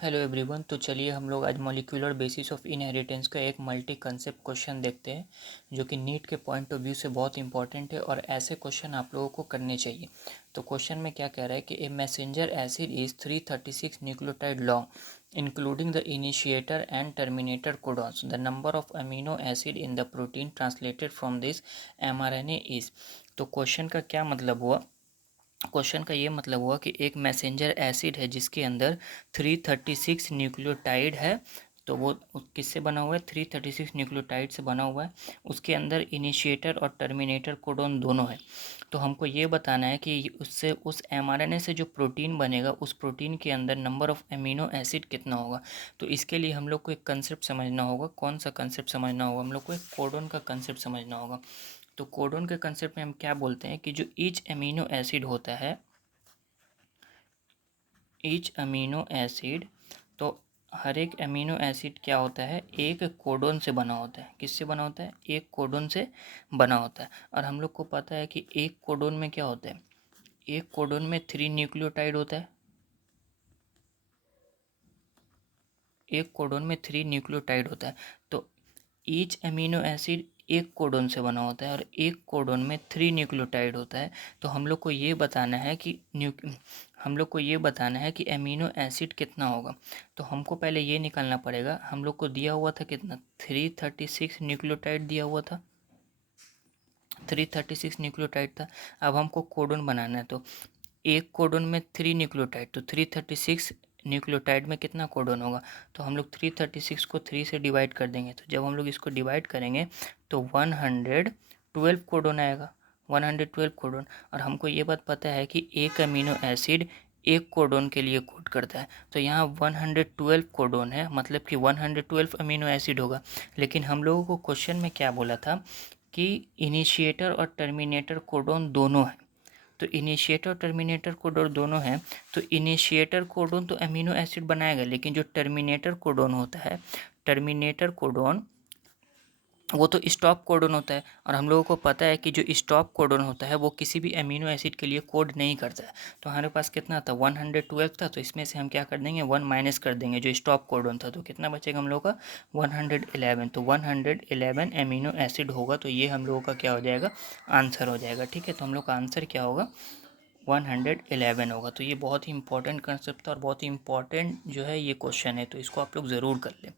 Hello everyone. तो चलिए हम लोग आज मॉलिक्यूलर बेसिस ऑफ इनहेरिटेंस का एक मल्टी कंसेप्ट क्वेश्चन देखते हैं, जो कि नीट के पॉइंट ऑफ व्यू से बहुत इंपॉर्टेंट है और ऐसे क्वेश्चन आप लोगों को करने चाहिए। तो क्वेश्चन में क्या कह रहा है कि ए messenger acid is 336 nucleotide long including the initiator and terminator codons. The number of amino acid in the protein translated from this mRNA is. तो क्वेश्चन का क्या मतलब हुआ? क्वेश्चन का ये मतलब हुआ कि एक मैसेंजर एसिड है जिसके अंदर 336 न्यूक्लियोटाइड है। तो वो किससे बना हुआ है? 336 न्यूक्लियोटाइड से बना हुआ है। उसके अंदर इनिशिएटर और टर्मिनेटर कोडॉन दोनों है। तो हमको ये बताना है कि उससे उस mRNA से जो प्रोटीन बनेगा उस प्रोटीन के अंदर नंबर ऑफ़ अमीनो एसिड कितना होगा। तो इसके लिए हम लोग को एक कंसेप्ट समझना होगा। कौन सा कंसेप्ट समझना होगा? हम लोग को एक कोडॉन का कंसेप्ट समझना होगा। तो कोडॉन के कंसेप्ट में हम क्या बोलते हैं कि जो ईच अमीनो एसिड होता है, ईच अमीनो एसिड, तो हर एक अमीनो एसिड क्या होता है? एक कोडॉन से बना होता है। किससे बना होता है? एक कोडॉन से बना होता है। और हम लोग को पता है कि एक कोडॉन में क्या होता है? एक कोडॉन में 3 न्यूक्लियोटाइड होता है। एक कोडॉन में 3 न्यूक्लियोटाइड होता है। तो ईच अमीनो एसिड एक कोडॉन से बना होता है और एक कोडॉन में 3 न्यूक्लियोटाइड होता है। तो हम लोग को ये बताना है कि अमीनो एसिड कितना होगा। तो हमको पहले ये निकालना पड़ेगा। हम लोग को दिया हुआ था कितना? 336 न्यूक्लियोटाइड दिया हुआ था। 336 न्यूक्लियोटाइड था। अब हमको कोडॉन बनाना है। तो एक कोडॉन में 3 न्यूक्लियोटाइड, तो 336 न्यूक्लियोटाइड में कितना कोडॉन होगा? तो हम लोग 336 को 3 से डिवाइड कर देंगे। तो जब हम लोग इसको डिवाइड करेंगे तो 112 कोडॉन आएगा। 112 कोडॉन। और हमको ये बात पता है कि एक अमीनो एसिड एक कोडॉन के लिए कोड करता है। तो यहाँ 112 कोडॉन है, मतलब कि 112 अमीनो एसिड होगा। लेकिन हम लोगों को क्वेश्चन में क्या बोला था कि इनिशिएटर और टर्मिनेटर कोडॉन दोनों है। तो इनिशिएटर और टर्मिनेटर कोडॉन दोनों हैं। तो इनिशिएटर कोडॉन तो अमीनो एसिड बनाएगा, लेकिन जो टर्मिनेटर कोडॉन होता है, टर्मिनेटर कोडॉन वो तो स्टॉप कोडॉन होता है। और हम लोगों को पता है कि जो स्टॉप कोडॉन होता है वो किसी भी अमीनो एसिड के लिए कोड नहीं करता है। तो हमारे पास कितना था? 112 था। तो इसमें से हम क्या कर देंगे? 1 माइनस कर देंगे जो स्टॉप कोडॉन था। तो कितना बचेगा हम लोगों का? 111। तो 111 अमीनो एसिड होगा। तो ये हम लोगों का क्या हो जाएगा? आंसर हो जाएगा। ठीक है, तो हम लोग का आंसर क्या होगा? 111 होगा। तो ये बहुत ही इंपॉर्टेंट कंसेप्ट था और बहुत ही इंपॉर्टेंट जो है ये क्वेश्चन है। तो इसको आप लोग ज़रूर कर लें।